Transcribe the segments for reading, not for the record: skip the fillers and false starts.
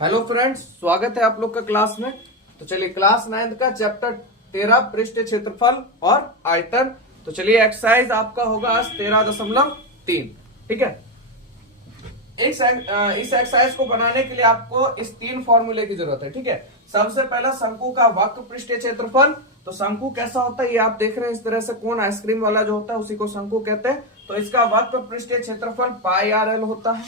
Hello friends, स्वागत है आप लोग का क्लास में। तो चलिए क्लास 9 का चैप्टर 13 पृष्ठ क्षेत्रफल और आयतन। तो चलिए एक्सरसाइज आपका होगा आज 13.3। ठीक है। इस एक्सरसाइज को बनाने के लिए आपको इस 3 फॉर्मूले की जरूरत है। ठीक है। सबसे पहला शंकु का वक्र पृष्ठीय क्षेत्रफल। तो शंकु कैसा होता है ये आप देख रहे हैं, इस तरह से कोन आइसक्रीम वाला जो होता है उसी को शंकु कहते हैं। तो इसका वक्र पृष्ठीय क्षेत्रफल पाई आर एल होता है।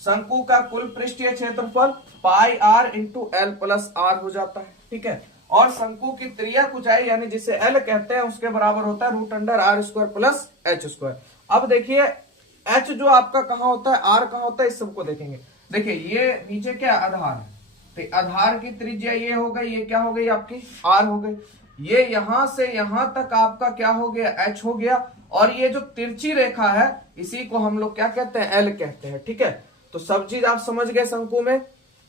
शंकु का कुल पृष्ठीय क्षेत्रफल pi R into L plus R हो जाता है। ठीक है। और शंकु की त्रिज्यक ऊंचाई यानी जिसे एल कहते हैं उसके बराबर होता है root under R square plus H square. अब देखिए एच जो आपका कहां होता है, आर कहां होता है, इस सबको देखेंगे। देखिए ये नीचे क्या आधार है, तो आधार की त्रिज्या ये हो गई, ये क्या हो गई आपकी आर हो गई। ये यहां से यहां तक आपका क्या हो गया, एच हो गया। और ये जो तिरछी रेखा है इसी को हम लोग क्या कहते हैं, एल कहते हैं। ठीक है। तो सब चीज आप समझ गए शंकु में।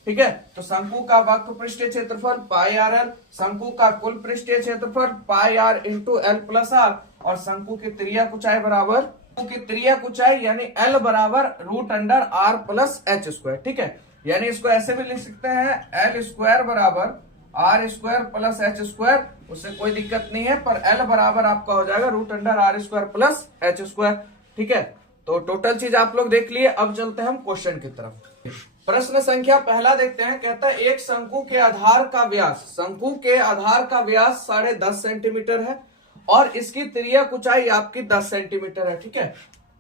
ठीक है। तो शंकु का वक्र पृष्ठीय क्षेत्रफल पाई आर एल, शंकु का कुल पृष्ठीय क्षेत्रफल pi R into L plus R, और शंकु की त्रिज्यक ऊंचाई बराबर, की त्रिज्यक ऊंचाई यानी एल बराबर root under R plus H square. ठीक है। यानी इसको ऐसे भी लिख सकते हैं, एल स्क्वायर बराबर R square plus H square, उससे कोई दिक्कत नहीं है, पर एल बराबर आपका हो जाएगा root under R square plus H square. ठीक है। तो टोटल चीज आप लोग देख लिए। अब चलते हैं हम क्वेश्चन की तरफ। प्रश्न संख्या पहला देखते हैं। कहता है एक शंकु के आधार का व्यास, शंकु के आधार का व्यास 10.5 सेंटीमीटर है और इसकी त्रिज्यक ऊंचाई आपकी 10 सेंटीमीटर है। ठीक है।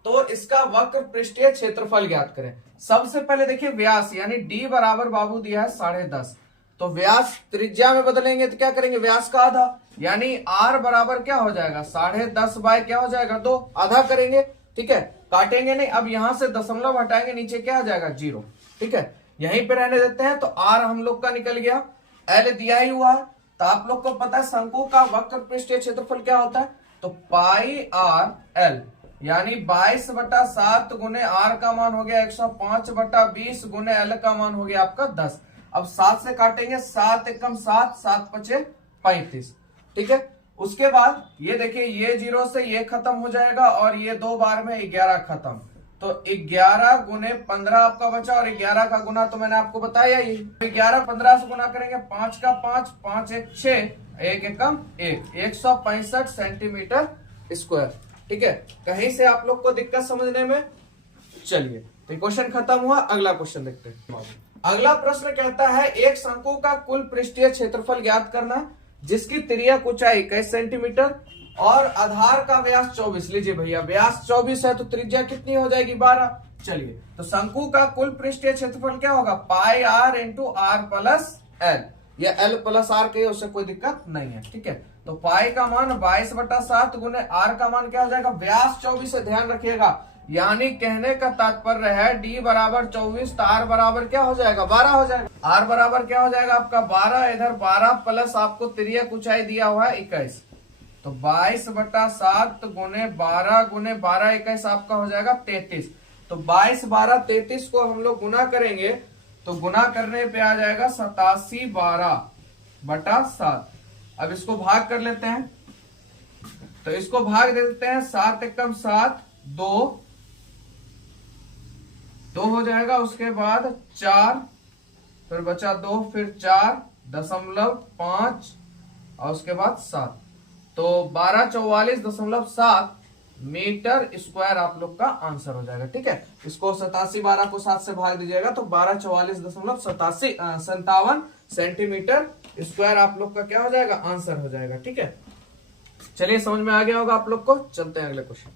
तो इसका वक्र पृष्ठीय क्षेत्रफल ज्ञात करें। सबसे पहले देखिए व्यास यानी डी बराबर बाबू दिया है 10.5, तो व्यास त्रिज्या में बदलेंगे तो क्या करेंगे, व्यास का आधा, यानी आर बराबर क्या हो जाएगा 10.5 बाय क्या हो जाएगा 2, आधा करेंगे। ठीक है। काटेंगे नहीं, अब यहां से दशमलव हटाएंगे, नीचे क्या आ जाएगा 0। ठीक है। यहीं पे रहने देते हैं। तो आर हम लोग का निकल गया, एल दिया ही हुआ है। तो आप लोग को पता है शंकु का वक्र पृष्ठीय क्षेत्रफल क्या होता है, तो पाई आर एल यानी 22/7 गुने आर का मान हो गया 105/20 गुने एल का मान हो गया आपका 10। अब 7 से काटेंगे, 7 एकम 7, 7 पचे 35। ठीक है। उसके बाद ये देखिए ये 0 से ये खत्म हो जाएगा और ये 2 बार में 11 खत्म, तो 11 गुने 15 आपका बचा, और 11 का गुना तो मैंने आपको बताया ही, 11 15 से गुना करेंगे, 5 का 5, 5 1 6, 1 एकम 1, 165 सेंटीमीटर स्क्वायर। ठीक है। कहीं से आप लोग को दिक्कत समझने में, चलिए तो क्वेश्चन खत्म हुआ। अगला क्वेश्चन देखते हैं। अगला प्रश्न कहता है एक शंकु का कुल पृष्ठीय क्षेत्रफल ज्ञात करना जिसकी त्रिज्यक ऊंचाई 21 सेंटीमीटर और आधार का व्यास 24। लीजिए भैया व्यास 24 है तो त्रिज्या कितनी हो जाएगी 12। चलिए तो शंकु का कुल पृष्ठीय क्षेत्रफल क्या होगा, pi R into R plus L, या एल प्लस आर के, उससे कोई दिक्कत नहीं है। ठीक है। तो पाई का मान 22/7 गुने आर का मान क्या हो जाएगा, व्यास 24 है, ध्यान रखिएगा। यानी कहने का तात्पर्य है डी बराबर 24, तो आर बराबर क्या हो जाएगा 12 हो जाएगा। आर बराबर क्या हो जाएगा आपका 12, इधर 12 प्लस आपको त्रिज्यक ऊंचाई दिया हुआ है 21, तो 22/7 गुने 12 गुने 12 21 आपका हो जाएगा 33। तो 22 12 33 को हम लोग गुना करेंगे तो गुना करने पे आ जाएगा 87/12/7। अब इसको भाग कर लेते हैं, तो इसको भाग दे देते हैं, 7 एकम 7, 2 हो जाएगा, उसके बाद 4, फिर बचा 2, फिर 4.5 और उसके बाद 7, तो 1244.7 मीटर स्क्वायर आप लोग का आंसर हो जाएगा। ठीक है। इसको 87/12 को 7 से भाग दीजिएगा तो 1244.57 सेंटीमीटर स्क्वायर आप लोग का क्या हो जाएगा, आंसर हो जाएगा। ठीक है। चलिए समझ में आ गया होगा आप लोग को। चलते हैं अगले क्वेश्चन।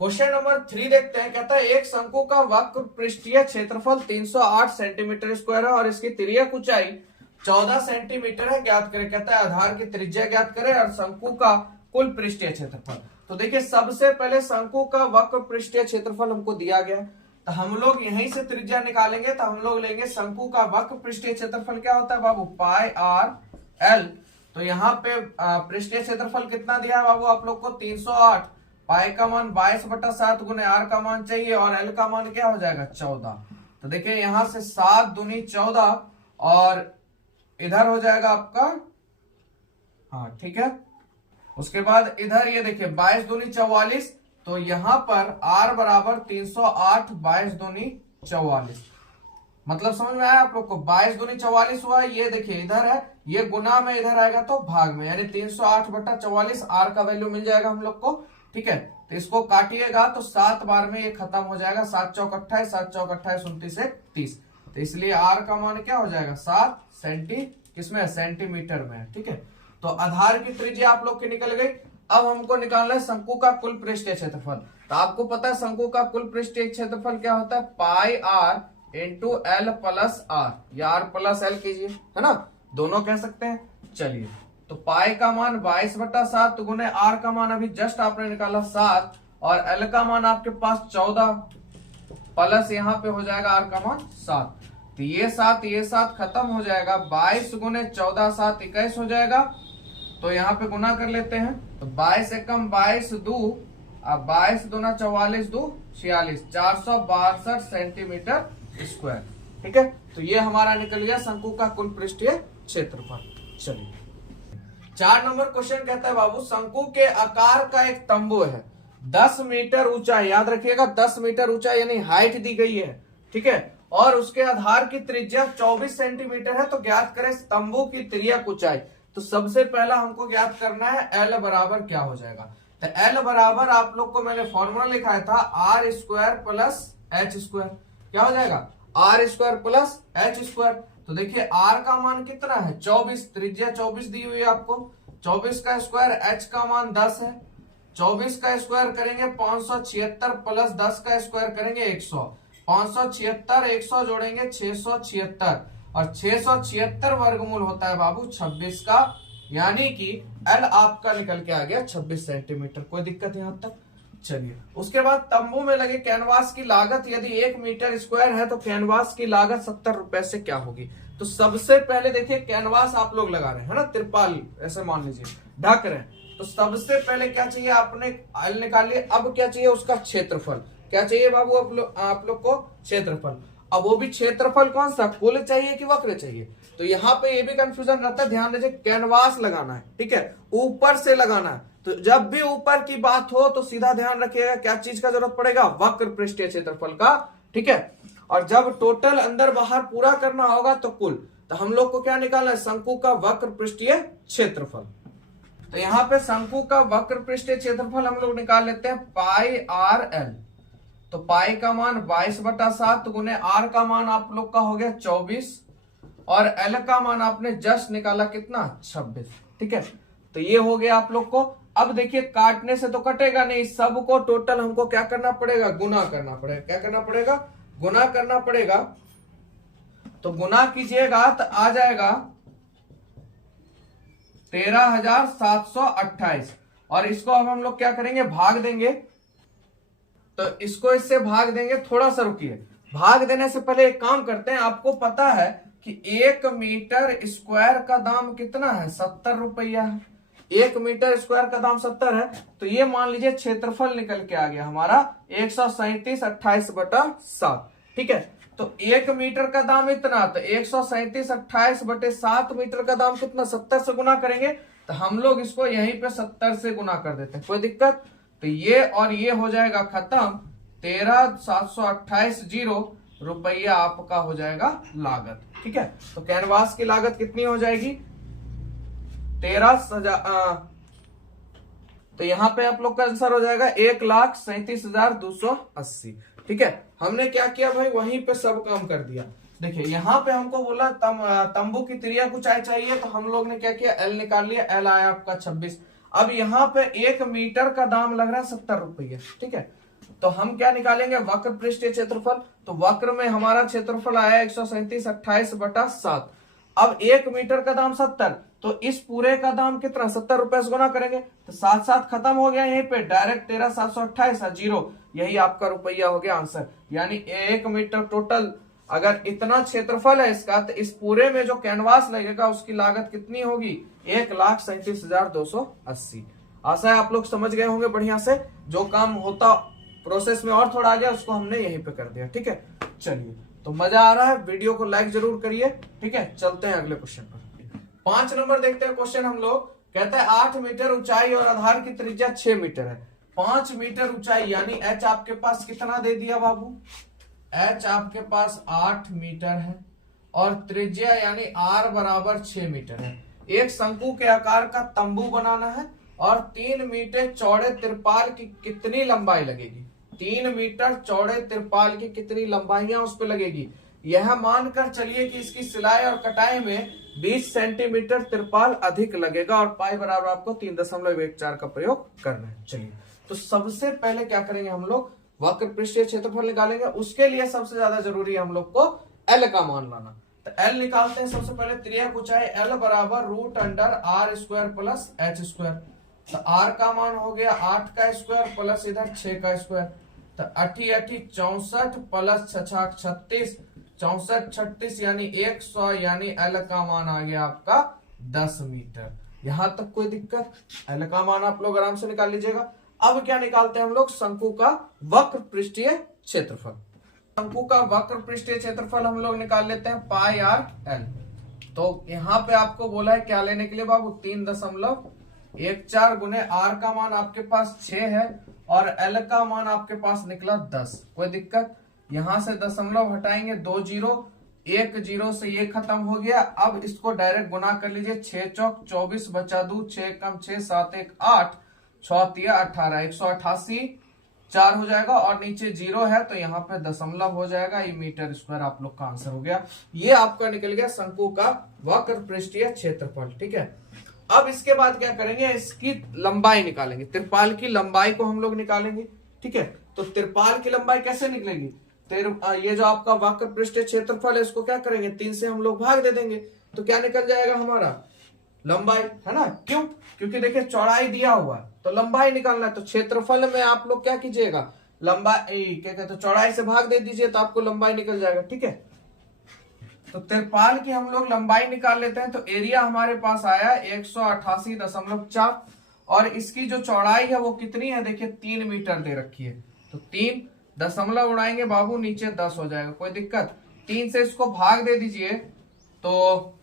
क्वेश्चन नंबर 3 देखते हैं। कहता है एक शंकु का वक्र पृष्ठीय क्षेत्रफल 308 सेंटीमीटर स्क्वायर है और इसकी त्रिज्यक ऊंचाई 14 सेंटीमीटर है, ज्ञात करें। कहता है आधार की त्रिज्या ज्ञात करें और शंकु का कुल पृष्ठीय क्षेत्रफल। तो देखिए सबसे पहले शंकु का वक्र पृष्ठीय क्षेत्रफल हमको दिया गया, तो हम लोग यहीं से त्रिज्या निकालेंगे। तो हम लोग लेंगे शंकु का वक्र पृष्ठीय क्षेत्रफल क्या होता है बाबू, पाई आर एल। तो यहाँ पे पृष्ठीय क्षेत्रफल कितना दिया है बाबू आप लोग को, 308। पाई का मान 22/7 गुने आर का मान चाहिए और एल का मान क्या हो जाएगा 14। तो देखिए यहां से 7 दूनी 14 और इधर हो जाएगा आपका, हाँ ठीक है। उसके बाद इधर ये देखिए 22 दूनी 44, तो यहां पर आर बराबर 308, 22 दूनी 44, मतलब समझ में आया आप लोग को? 22 दूनी 44 हुआ, ये देखिए इधर है, ये गुना में इधर आएगा तो भाग में, यानी 308/44 आर का वैल्यू मिल जाएगा हम लोग को। ठीक है, तो इसको काटिएगा तो 7 बार में ये खत्म हो जाएगा, 7 चौक 28, 7 चौक 28, 29 एक 30। तो इसलिए आर का मान क्या हो जाएगा 7 सेंटीमीटर में। ठीक है, तो आधार की त्रिज्या आप लोग की निकल गई। अब हमको निकालना है शंकु का कुल पृष्ठीय क्षेत्रफल। तो आपको पता है शंकु का कुल पृष्ठीय क्षेत्रफल क्या होता है, pi R into L plus R, या आर प्लस एल कीजिए, है ना, दोनों कह सकते हैं। चलिए, तो पाई का मान 22/7 गुने आर का मान अभी जस्ट आपने निकाला 7, और एल का मान आपके पास 14 प्लस यहाँ पे हो जाएगा आर का मान 7। तो ये 7 खत्म हो जाएगा, 22 गुने 14 7 21 हो जाएगा। तो यहाँ पे गुना कर लेते हैं, तो 22 एकम 22 दू, अब 22 दूना 44 दू 46, 462 सेंटीमीटर स्क्वायर। ठीक है, तो ये हमारा निकल गया शंकु का कुल पृष्ठीय क्षेत्रफल। चलिए 4 नंबर क्वेश्चन कहता है बाबू, शंकु के आकार का एक तंबू है, 10 मीटर ऊंचा, याद रखिएगा 10 मीटर ऊंचा यानी हाइट दी गई है। ठीक है, और उसके आधार की त्रिज्या 24 सेंटीमीटर है। तो ज्ञात करें तंबू की त्रिज्यक ऊंचाई। तो सबसे पहला हमको ज्ञात करना है एल बराबर क्या हो जाएगा। तो एल बराबर आप लोग को मैंने फॉर्मूला लिखाया था R square plus H square. क्या हो जाएगा, R square plus H square. तो देखिए आर का मान कितना है 24, त्रिज्या 24 दी हुई है आपको, 24 का स्क्वायर, एच का मान 10 है, 24 का स्क्वायर करेंगे 576 प्लस 10 का स्क्वायर करेंगे 100, 576 100 जोड़ेंगे 676, और 676 वर्गमूल होता है बाबू 26 का, यानी कि एल आपका निकल के आ गया 26 सेंटीमीटर। कोई दिक्कत यहां तक? चलिए, उसके बाद तंबू में लगे कैनवास की लागत यदि 1 मीटर स्क्वायर है तो कैनवास की लागत 70 रुपए से क्या होगी। तो सबसे पहले देखिए कैनवास आप लोग लगा रहे हैं, है ना, तिरपाल ऐसे मान लीजिए ढक रहे हैं। तो सबसे पहले क्या चाहिए, आपने एल निकाल लिया। अब क्या चाहिए, उसका क्षेत्रफल। क्या चाहिए बाबू आप लोग को? क्षेत्रफल। अब वो भी क्षेत्रफल कौन सा, कुल चाहिए कि वक्र चाहिए? तो यहाँ पे ये भी कंफ्यूजन रहता है, ध्यान दीजिए कैनवास लगाना है। ठीक है, ऊपर से लगाना है। तो जब भी ऊपर की बात हो तो सीधा ध्यान रखिएगा क्या चीज का जरूरत पड़ेगा, वक्र पृष्ठीय क्षेत्रफल का। ठीक है, और जब टोटल अंदर बाहर पूरा करना होगा तो कुल। तो हम लोग को क्या निकालना है, शंकु का वक्र पृष्ठीय क्षेत्रफल। तो यहाँ पे शंकु का वक्र पृष्ठीय क्षेत्रफल हम लोग निकाल लेते हैं पाई आर एल। तो पाई का मान 22/7 गुने आर का मान आप लोग का हो गया 24, और एल का मान आपने जस्ट निकाला कितना 26। ठीक है, तो ये हो गया आप लोग को। अब देखिए काटने से तो कटेगा नहीं, सबको टोटल हमको क्या करना पड़ेगा, गुना करना पड़ेगा। क्या करना पड़ेगा, गुना करना पड़ेगा। तो गुना कीजिएगा तो आ जाएगा 13,728, और इसको अब हम लोग क्या करेंगे, भाग देंगे। तो इसको इससे भाग देंगे, थोड़ा सा रुकिए, भाग देने से पहले एक काम करते हैं। आपको पता है कि 1 मीटर स्क्वायर का दाम कितना है, 70 रुपया है। 1 मीटर स्क्वायर का दाम 70 है। तो ये मान लीजिए क्षेत्रफल निकल के आ गया हमारा 137/28/7। ठीक है, तो 1 मीटर का दाम इतना, तो 137/28/7 मीटर का दाम कितना, 70 से गुना करेंगे। तो हम लोग इसको यहीं पे 70 से गुना कर देते हैं, कोई दिक्कत? तो ये और ये हो जाएगा खत्म, 13,728 रुपया आपका हो जाएगा लागत। ठीक है, तो कैनवास की लागत कितनी हो जाएगी, 13,000। तो यहाँ पे आप लोग का आंसर हो जाएगा 1,37,280। ठीक है, हमने क्या किया भाई, वहीं पे सब काम कर दिया। देखिए यहाँ पे हमको बोला तंबू की त्रिज्या ऊंचाई चाहिए, तो हम लोग ने क्या किया, एल निकाल लिया, एल आया आपका 26। अब यहाँ पे 1 मीटर का दाम लग रहा है 70 रुपये। ठीक है, तो हम क्या निकालेंगे, वक्र पृष्ठीय क्षेत्रफल। तो वक्र में हमारा क्षेत्रफल आया 137/28/7। अब 1 मीटर का दाम 70, तो इस पूरे का दाम कितना, 70 रुपए से गुना करेंगे। तो 7 खत्म हो गया, यहीं पे डायरेक्ट 13,728 जीरो, यही आपका रुपया हो गया आंसर। यानी 1 मीटर टोटल अगर इतना क्षेत्रफल है इसका, तो इस पूरे में जो कैनवास लगेगा उसकी लागत कितनी होगी, 1,37,280। आशा है आप लोग समझ गए होंगे बढ़िया से। जो काम होता प्रोसेस में और थोड़ा आ गया, उसको हमने यहीं पे कर दिया। ठीक है, चलिए, तो मजा आ रहा है, वीडियो को लाइक जरूर करिए। ठीक है, चलते हैं अगले क्वेश्चन पर। 5 नंबर देखते हैं क्वेश्चन हम लोग। कहता है 8 मीटर ऊंचाई और आधार की त्रिज्या 6 मीटर है। 5 मीटर ऊंचाई यानी एच आपके पास कितना दे दिया बाबू, h आपके पास 8 मीटर है और त्रिज्या यानी r बराबर 6 मीटर है। एक शंकु के आकार का तंबू बनाना है और 3 मीटर चौड़े तिरपाल की कितनी लंबाई लगेगी। 3 मीटर चौड़े तिरपाल की कितनी लंबाइयां उस पर लगेगी, यह मानकर चलिए कि इसकी सिलाई और कटाई में 20 सेंटीमीटर तिरपाल अधिक लगेगा और पाई बराबर आपको 3.14 का प्रयोग करना है। चलिए, तो सबसे पहले क्या करेंगे हम लोग, वक्र पृष्ठीय क्षेत्रफल निकालेंगे। उसके लिए सबसे ज्यादा जरूरी है हम लोग को एल का मान लाना। तो एल निकालते हैं। सबसे पहले त्रिज्या ऊंचाई एल बराबर √r² प्लस h²। तो r का मान हो गया 8 का स्क्वायर प्लस इधर 6 का स्क्वायर। तो 8 8 64 प्लस 6 36 64 36 यानी 100 यानी एल का मान आ गया आपका 10 मीटर। यहां तक कोई दिक्कत? एल का मान आप लोग आराम से निकाल लीजिएगा। अब क्या निकालते हैं हम लोग, शंकु का वक्र पृष्ठीय क्षेत्रफल। शंकु का वक्र पृष्ठीय क्षेत्रफल हम लोग निकाल लेते हैं पाई आर एल। तो यहाँ पे आपको बोला है क्या लेने के लिए बाबू, 3.14 गुने आर का मान आपके पास 6 है और एल का मान आपके पास निकला 10। कोई दिक्कत? यहां से दशमलव हटाएंगे, 2 जीरो, 1 जीरो से ये खत्म हो गया। अब इसको डायरेक्ट गुना कर लीजिए, 6 चौक 24 बचा 2, 6 कम 6 7 1 8 6 3 18 188 4 हो जाएगा और नीचे जीरो है तो यहाँ पे दशमलव हो जाएगा। ये मीटर स्क्वायर आप लोग का आंसर हो गया। ये आपका निकल गया शंकु का वक्र पृष्ठीय क्षेत्रफल। ठीक है, अब इसके बाद क्या करेंगे, इसकी लंबाई निकालेंगे। तिरपाल की लंबाई को हम लोग निकालेंगे। ठीक है, तो तिरपाल की लंबाई कैसे निकलेगी, ये जो आपका वक्र पृष्ठीय क्षेत्रफल है इसको क्या करेंगे, 3 से हम लोग भाग दे देंगे तो क्या निकल जाएगा हमारा, लंबाई, है ना। क्यों? क्योंकि देखिए चौड़ाई दिया हुआ तो लंबाई निकालना है। तो क्षेत्रफल में आप लोग क्या कीजिएगा, लंबाई क्या कहते हैं, चौड़ाई से भाग दे दीजिए तो आपको लंबाई निकल जाएगा। ठीक है, तो तिरपाल की हम लोग लंबाई निकाल लेते हैं। तो एरिया हमारे पास आया 188.4 और इसकी जो चौड़ाई है वो कितनी है, देखिए 3 मीटर दे रखी है। तो 3 दशमलव उड़ाएंगे बाबू, नीचे 10 हो जाएगा। कोई दिक्कत? 3 से इसको भाग दे दीजिए तो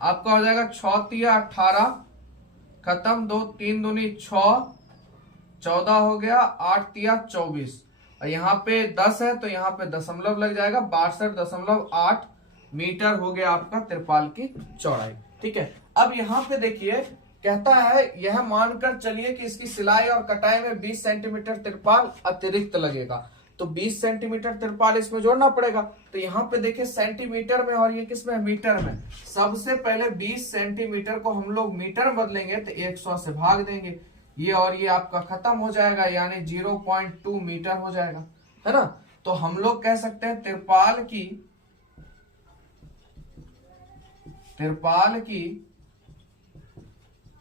आपका हो जाएगा 6 तिया 18 खत्म, 2 3 दूनी 6 14 हो गया, 8 तिया 24 और यहाँ पे 10 है तो यहाँ पे दशमलव लग जाएगा, 62.8 मीटर हो गया आपका तिरपाल की चौड़ाई। ठीक है, अब यहाँ पे देखिए कहता है यह मानकर चलिए कि इसकी सिलाई और कटाई में 20 सेंटीमीटर तिरपाल अतिरिक्त लगेगा। तो 20 सेंटीमीटर तिरपाल इसमें जोड़ना पड़ेगा। तो यहाँ पे देखिए सेंटीमीटर में और ये किसमें, मीटर में। सबसे पहले 20 सेंटीमीटर को हम लोग मीटर बदलेंगे तो 100 से भाग देंगे, ये और ये आपका खत्म हो जाएगा यानी 0.2 मीटर हो जाएगा, है ना। तो हम लोग कह सकते हैं तिरपाल की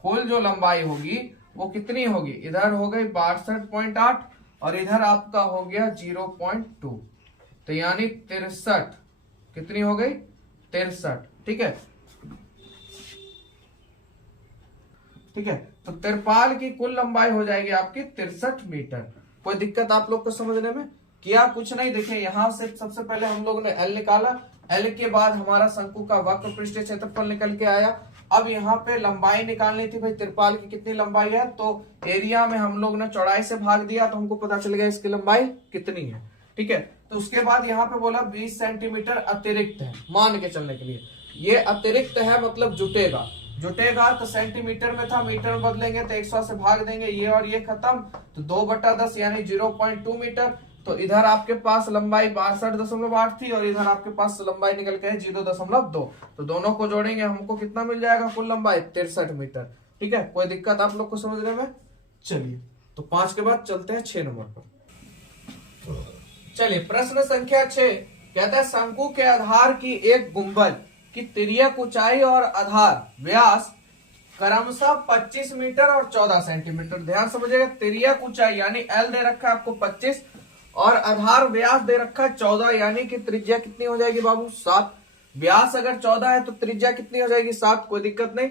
कुल जो लंबाई होगी वो कितनी होगी, इधर हो गई 62.8 और इधर आपका हो गया 0.2 तो यानी 63, कितनी हो गई 63। ठीक है, ठीक है, तो तिरपाल की कुल लंबाई हो जाएगी आपकी 63 मीटर। कोई दिक्कत आप लोग को समझने में? किया कुछ नहीं। देखिए यहां से सबसे पहले हम लोग ने एल निकाला, एल के बाद हमारा शंकु का वक्र पृष्ठीय क्षेत्रफल निकल के आया। अब यहाँ पे लंबाई निकालनी थी भाई, तिरपाल की कितनी लंबाई है, तो एरिया में हम लोग ने चौड़ाई से भाग दिया तो हमको पता चल गया इसकी लंबाई कितनी है। ठीक है, तो उसके बाद यहाँ पे बोला 20 सेंटीमीटर अतिरिक्त है, मान के चलने के लिए ये अतिरिक्त है मतलब जुटेगा तो सेंटीमीटर में था, मीटर में बदलेंगे तो 100 से भाग देंगे, ये और ये खत्म, तो 2/10 यानी 0.2 मीटर। तो इधर आपके पास लंबाई 62.8 थी और इधर आपके पास लंबाई निकल के है 0.2। तो दोनों को जोड़ेंगे हमको कितना मिल जाएगा, कुल लंबाई 63 मीटर। ठीक है, कोई दिक्कत आप लोग को समझने में? चलिए, तो 5 के बाद चलते हैं 6 नंबर पर। चलिए, प्रश्न संख्या 6 कहता है शंकु के आधार की एक गुंबद की तिर्यक ऊंचाई और आधार व्यास क्रमशः 25 मीटर और 14 सेंटीमीटर। ध्यान समझिएगा, तिर्यक ऊंचाई यानी एल दे रखा है आपको 25 और आधार व्यास दे रखा है 14 यानी कि त्रिज्या कितनी हो जाएगी बाबू 7। व्यास अगर 14 है तो त्रिज्या कितनी हो जाएगी 7। कोई दिक्कत नहीं।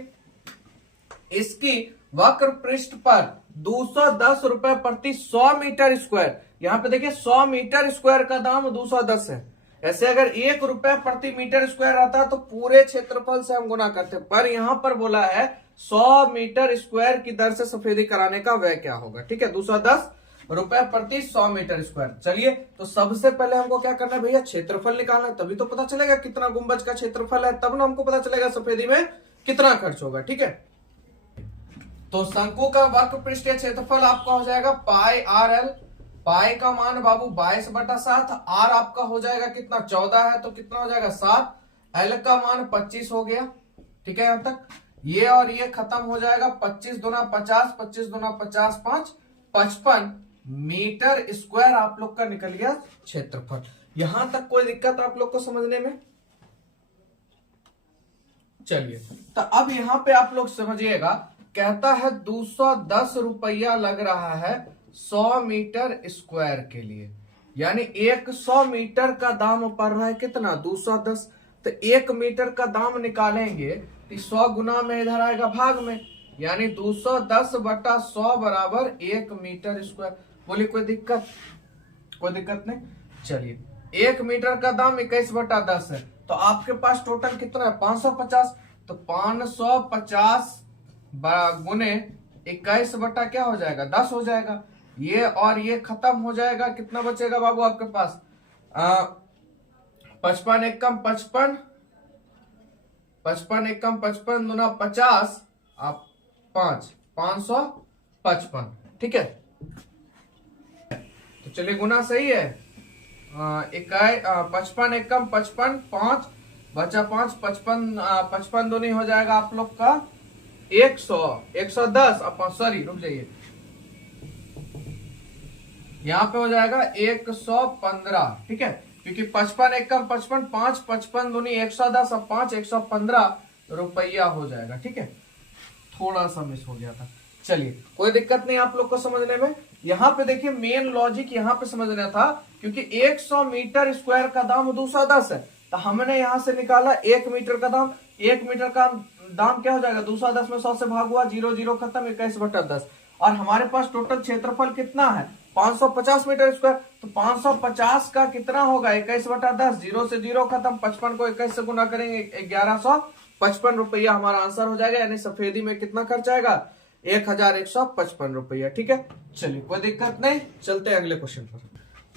इसकी वक्र पृष्ठ पर 210 रुपए प्रति 100 मीटर स्क्वायर, यहाँ पे देखिए 100 मीटर स्क्वायर का दाम 210 है। ऐसे अगर 1 रुपए प्रति मीटर स्क्वायर आता तो पूरे क्षेत्रफल से हम गुना करते, पर यहाँ पर बोला है 100 मीटर स्क्वायर की दर से सफेदी कराने का व्यय क्या होगा। ठीक है, 210 रुपए प्रति 100 मीटर स्क्वायर। चलिए, तो सबसे पहले हमको क्या करना है भैया, क्षेत्रफल निकालना है, तभी तो पता चलेगा कितना गुंबज का क्षेत्रफल है, तब ना हमको पता चलेगा सफेदी में कितना खर्च होगा। ठीक है, तो शंकु का वक्र पृष्ठीय क्षेत्रफल आपका हो जाएगा पाई आर एल। पाई का मान बाबू 22/7, आर आपका हो जाएगा कितना 14 है, तो कितना हो जाएगा 7, एल का मान 25 हो गया। ठीक है, यहां तक ये और ये खत्म हो जाएगा, 25 दूना 50, 25 दूना 50, 5 55 मीटर स्क्वायर आप लोग का निकल गया क्षेत्रफल। यहां तक कोई दिक्कत आप लोग को समझने में? चलिए, तो अब यहां पे आप लोग समझिएगा, कहता है 210 रुपया लग रहा है 100 मीटर स्क्वायर के लिए, यानी 100 मीटर का दाम पड़ रहा है कितना 210। तो 1 मीटर का दाम निकालेंगे तो 100 गुना में इधर आएगा भाग में, यानी 210/100 बराबर 1 मीटर स्क्वायर। बोलिए कोई दिक्कत? कोई दिक्कत नहीं। चलिए, 1 मीटर का दाम 21/10 है, तो आपके पास टोटल कितना है 550, तो 550 गुने 21 बटा क्या हो जाएगा 10 हो जाएगा। ये और ये खत्म हो जाएगा, कितना बचेगा बाबू आपके पास 55 एकम 55, 55 एकम 55 दूना 50, आप 555। ठीक है, तो चलिए गुना सही है। 55 एकम 55, 5 बचा 5, 55 दूनी हो जाएगा आप लोग का 100, 110 अपन सॉरी रुक जाइए, यहां पे हो जाएगा 115। ठीक है, क्योंकि 55 एकम 55, 5 55 दूनी 110 और 5 115 रुपया हो जाएगा। ठीक है, थोड़ा सा मिस हो गया था। चलिए, कोई दिक्कत नहीं आप लोग को समझने में। यहाँ पे देखिए मेन लॉजिक यहाँ पे समझना था, क्योंकि 100 मीटर स्क्वायर का दाम 210 है, तो हमने यहां से निकाला 1 मीटर का दाम। 1 मीटर का दाम क्या हो जाएगा 210 में 100 से भाग हुआ, 0 0 खत्म, 21/10। और हमारे पास टोटल क्षेत्रफल कितना है 550 मीटर स्क्वायर, तो 550 का कितना होगा 21/10, 0 से 0 खत्म, 55 को 21 से गुना करेंगे 1155 रुपया हमारा आंसर हो जाएगा। यानी सफेदी में कितना खर्च आएगा 1155 रुपया। ठीक है, चलिए कोई दिक्कत नहीं, चलते हैं अगले क्वेश्चन पर।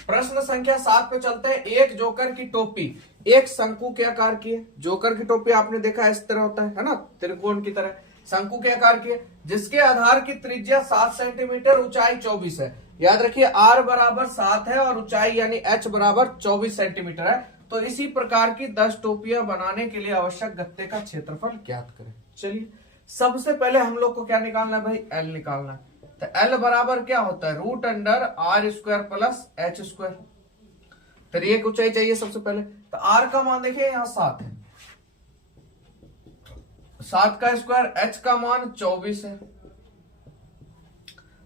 प्रश्न संख्या 7 पे चलते हैं। एक जोकर की टोपी एक शंकु के आकार की है। जोकर की टोपी आपने देखा इस तरह होता है ना, त्रिकोण की तरह, शंकु के आकार की है, जिसके आधार की त्रिज्या 7 सेंटीमीटर, ऊंचाई 24 है। याद रखिए r बराबर 7 है और ऊंचाई यानी h बराबर 24 सेंटीमीटर है। तो इसी प्रकार की 10 टोपियां बनाने के लिए आवश्यक गत्ते का क्षेत्रफल ज्ञात करें। चलिए, सबसे पहले हम लोग को क्या निकालना है भाई, L निकालना है। तो L बराबर क्या होता है √r² प्लस h²। फिर एक ऊंचाई चाहिए सबसे पहले, तो r का मान देखिए यहाँ 7 है, 7 का स्क्वायर, h का मान 24 है,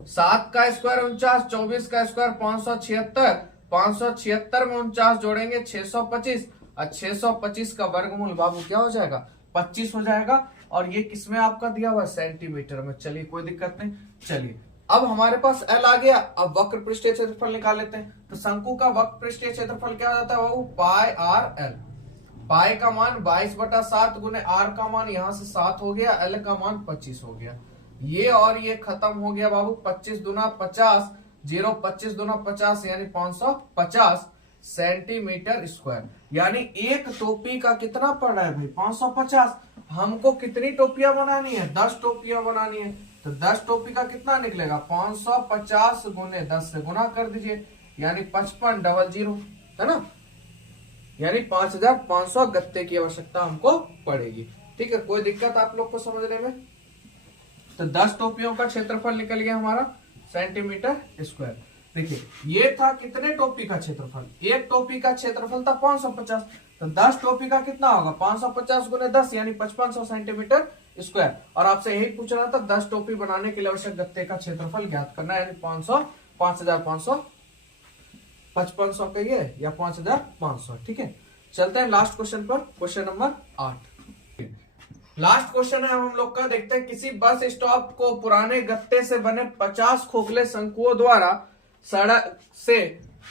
7 का स्क्वायर 49, 24 का स्क्वायर 576, 576 में 49 जोड़ेंगे 625, और 625 का वर्गमूल बाबू क्या हो जाएगा 25 हो जाएगा। और ये किसमें आपका दिया हुआ सेंटीमीटर में। चलिए कोई दिक्कत नहीं। चलिए, अब हमारे पास L आ गया। अब वक्र पृष्ठीय क्षेत्रफल निकाल लेते हैं। तो शंकु का वक्र पृष्ठीय क्षेत्रफल क्या हो जाता है बाबू पाई आर एल। पाई का मान 22/7 गुने r का मान यहां से 7 हो गया, L का मान 25 हो गया। ये और ये खत्म हो गया बाबू, 25 दूना 50, 0 25 दूना 50 यानी 550 सेंटीमीटर स्क्वायर। यानी एक टोपी का कितना पड़ रहा है भाई 550। हमको कितनी टोपियां बनानी है 10 टोपियां बनानी है। तो 10 टोपी का कितना निकलेगा 550 गुने 10 से गुना कर दीजिए, यानी 55 डबल 0 है ना, यानी 5500 गत्ते की आवश्यकता हमको पड़ेगी। ठीक है, कोई दिक्कत आप लोग को समझने में। तो 10 टोपियों का क्षेत्रफल निकल गया हमारा सेंटीमीटर स्क्वायर। देखिए, ये था कितने टोपी का क्षेत्रफल, एक टोपी का क्षेत्रफल था 550, तो 10 टोपी का कितना होगा 550 गुने 10 यानी 5500 सेंटीमीटर स्क्वायर। और आपसे यही पूछ रहा था 10 टोपी बनाने के लिए आवश्यक गत्ते का क्षेत्रफल ज्ञात करना है, यानी 5500 5500 कहिए या 5500। ठीक है, चलते हैं लास्ट क्वेश्चन पर, क्वेश्चन नंबर 8। लास्ट क्वेश्चन है हम लोग का, देखते हैं किसी बस स्टॉप को पुराने गत्ते से बने 50 खोखले शंकुओं द्वारा सड़क से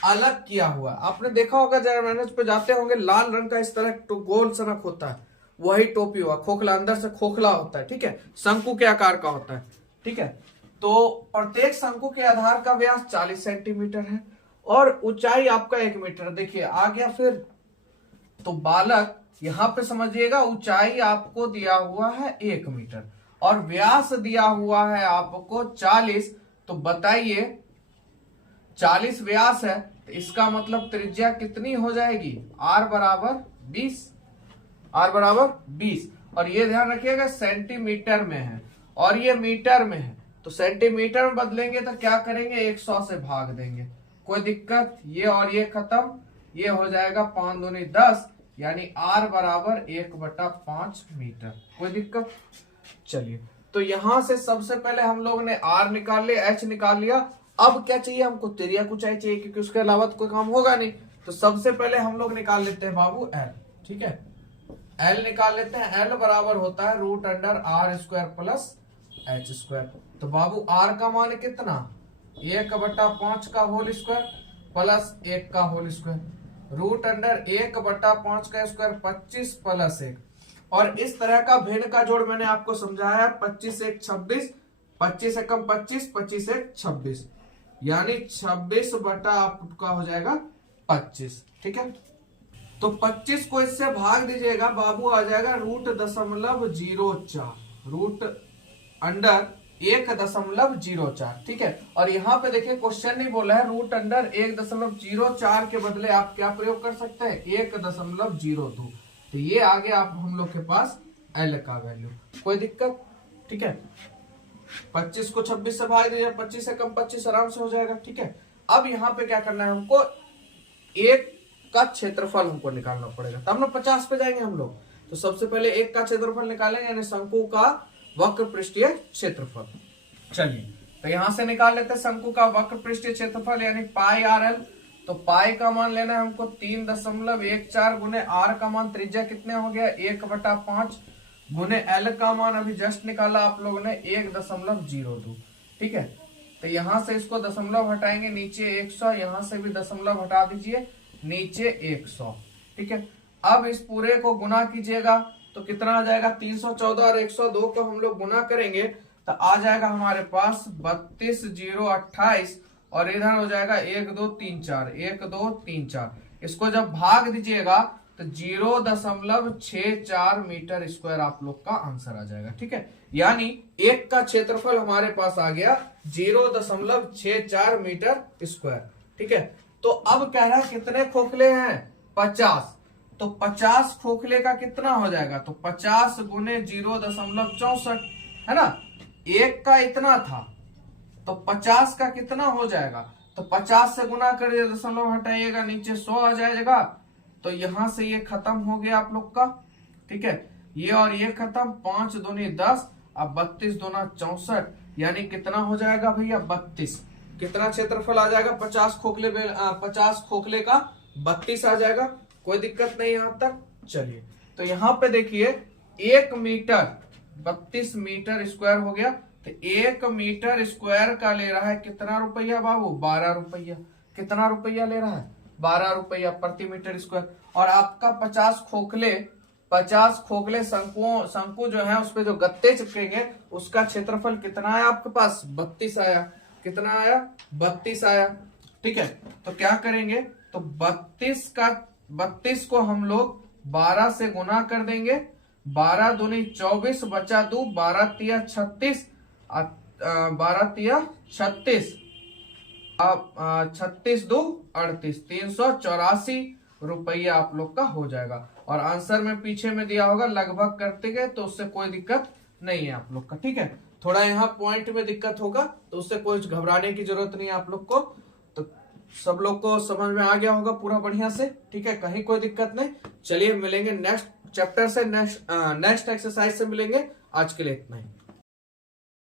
अलग किया हुआ। आपने देखा होगा जरा मैनेज पे जाते होंगे, लाल रंग का इस तरह तो गोल सनक होता है, वही टोपी हुआ, खोखला अंदर से खोखला होता है। ठीक है, शंकु के आकार का होता है। ठीक है, तो प्रत्येक शंकु के आधार का व्यास 40 सेंटीमीटर है और ऊंचाई आपका 1 मीटर। देखिए आ गया फिर, तो बालक यहां पे समझिएगा, ऊंचाई आपको दिया हुआ है 1 मीटर और व्यास दिया हुआ है आपको 40। तो बताइए 40 व्यास है तो इसका मतलब त्रिज्या कितनी हो जाएगी, r बराबर 20। r बराबर 20 और ये ध्यान रखिएगा सेंटीमीटर में है और ये मीटर में है, तो सेंटीमीटर में बदलेंगे तो क्या करेंगे 100 से भाग देंगे, कोई दिक्कत। ये और ये खत्म, ये हो जाएगा 5 दूनी 10 यानी r बराबर 1/5 मीटर, कोई दिक्कत। चलिए तो यहां से सबसे पहले हम लोग ने r निकाल लिया, h निकाल लिया। अब क्या चाहिए हमको, त्रिज्या ऊंचाई चाहिए क्योंकि उसके अलावा तो कोई काम होगा नहीं। तो सबसे पहले हम लोग निकाल लेते हैं बाबू l, ठीक है, l निकाल लेते हैं। l बराबर होता है √r² प्लस h²। तो बाबू r का मान कितना, 1/5 का होल स्क्वायर प्लस 1 का होल स्क्वायर, √1/5 का स्क्वायर 25 प्लस 1। और इस तरह का भिन्न का जोड़ मैंने आपको समझाया, 25 1 26, 25 एकम 25, 25 1 26 यानी 26 बटा आपका हो जाएगा 25, ठीक है। तो 25 को इससे भाग दीजिएगा बाबू, आ जाएगा √0.04, √1.04, ठीक है। और यहाँ पे देखिए क्वेश्चन नहीं बोला है √1.04 के बदले आप क्या प्रयोग कर सकते हैं 1.02। तो ये आ गया आप हम लोग के पास L का वैल्यू, कोई दिक्कत, ठीक है। 25 को 26 से भाग दीजिए, 25 से कम 25 आराम से हो जाएगा, ठीक है। अब यहाँ पे क्या करना है हमको, एक का क्षेत्रफल हमको निकालना पड़ेगा, तब ना 50 पे जाएंगे हम लोग। तो सबसे पहले एक का क्षेत्रफल निकालेंगे यानी शंकु का वक्र पृष्ठीय क्षेत्रफल। चलिए तो यहां से निकाल लेते हैं शंकु का वक्र पृष्ठीय क्षेत्रफल यानी पाई RL। तो पाई का मान लेना है हमको 3.14 गुने r का मान त्रिज्या कितने हो गया 1/5 गुने l का मान अभी जस्ट निकाला आप लोगों ने 1.02, ठीक है। तो यहां से इसको दशमलव हटाएंगे, नीचे 100, यहां से भी दशमलव हटा दीजिए, नीचे 100, ठीक है। अब इस पूरे को गुना कीजिएगा तो कितना आ जाएगा 314 और 102 को हम लोग गुना करेंगे तो आ जाएगा हमारे पास 32,028 और इधर हो जाएगा 1 2 3 4, 1 2 3 4। इसको जब भाग दीजिएगा तो 0.64 मीटर स्क्वायर आप लोग का आंसर आ जाएगा, ठीक है। यानी एक का क्षेत्रफल हमारे पास आ गया 0.64 मीटर स्क्वायर, ठीक है। तो अब कह रहा है कितने खोखले हैं 50, तो 50 खोखले का कितना हो जाएगा, तो 50 गुने 0.64 है ना, एक का इतना था तो 50 का कितना हो जाएगा, तो 50 से गुना करिए, दशमलव हटाइएगा, नीचे 100 आ जाएगा। तो यहां से ये खत्म हो गया आप लोग का, ठीक है, ये और ये खत्म, 5 दूनी 10, अब 32 दूना 64 यानी कितना हो जाएगा भैया 32। कितना क्षेत्रफल आ जाएगा 50 खोखले का 32 आ जाएगा, कोई दिक्कत नहीं यहां तक। चलिए तो यहां पे देखिए 1 मीटर 32 मीटर स्क्वायर हो गया, तो 1 मीटर स्क्वायर का ले रहा है कितना रुपया बाबू 12 रुपया। कितना रुपया ले रहा है 12 रुपया प्रति मीटर स्क्वायर। और आपका 50 खोखले शंकु जो है उसपे जो गत्ते चिपकेंगे उसका क्षेत्रफल कितना आया आपके पास 32 आया। कितना आया 32 आया, ठीक है। तो क्या करेंगे, तो 32 को हम लोग 12 से गुना कर देंगे, 12 दूनी 24 बचा 2, 12 तिया 36, 12 तिया 36, अब 36 2 38, 384 रुपया आप लोग का हो जाएगा। और आंसर में पीछे में दिया होगा लगभग करते गए तो उससे कोई दिक्कत नहीं है आप लोग का, ठीक है। थोड़ा यहाँ पॉइंट में दिक्कत होगा तो उससे कोई घबराने की जरूरत नहीं है आप लोग को। तो सब लोग को समझ में आ गया होगा पूरा बढ़िया से, ठीक है, कहीं कोई दिक्कत नहीं। चलिए मिलेंगे नेक्स्ट चैप्टर से, नेक्स्ट एक्सरसाइज से मिलेंगे। आज के लिए इतना ही।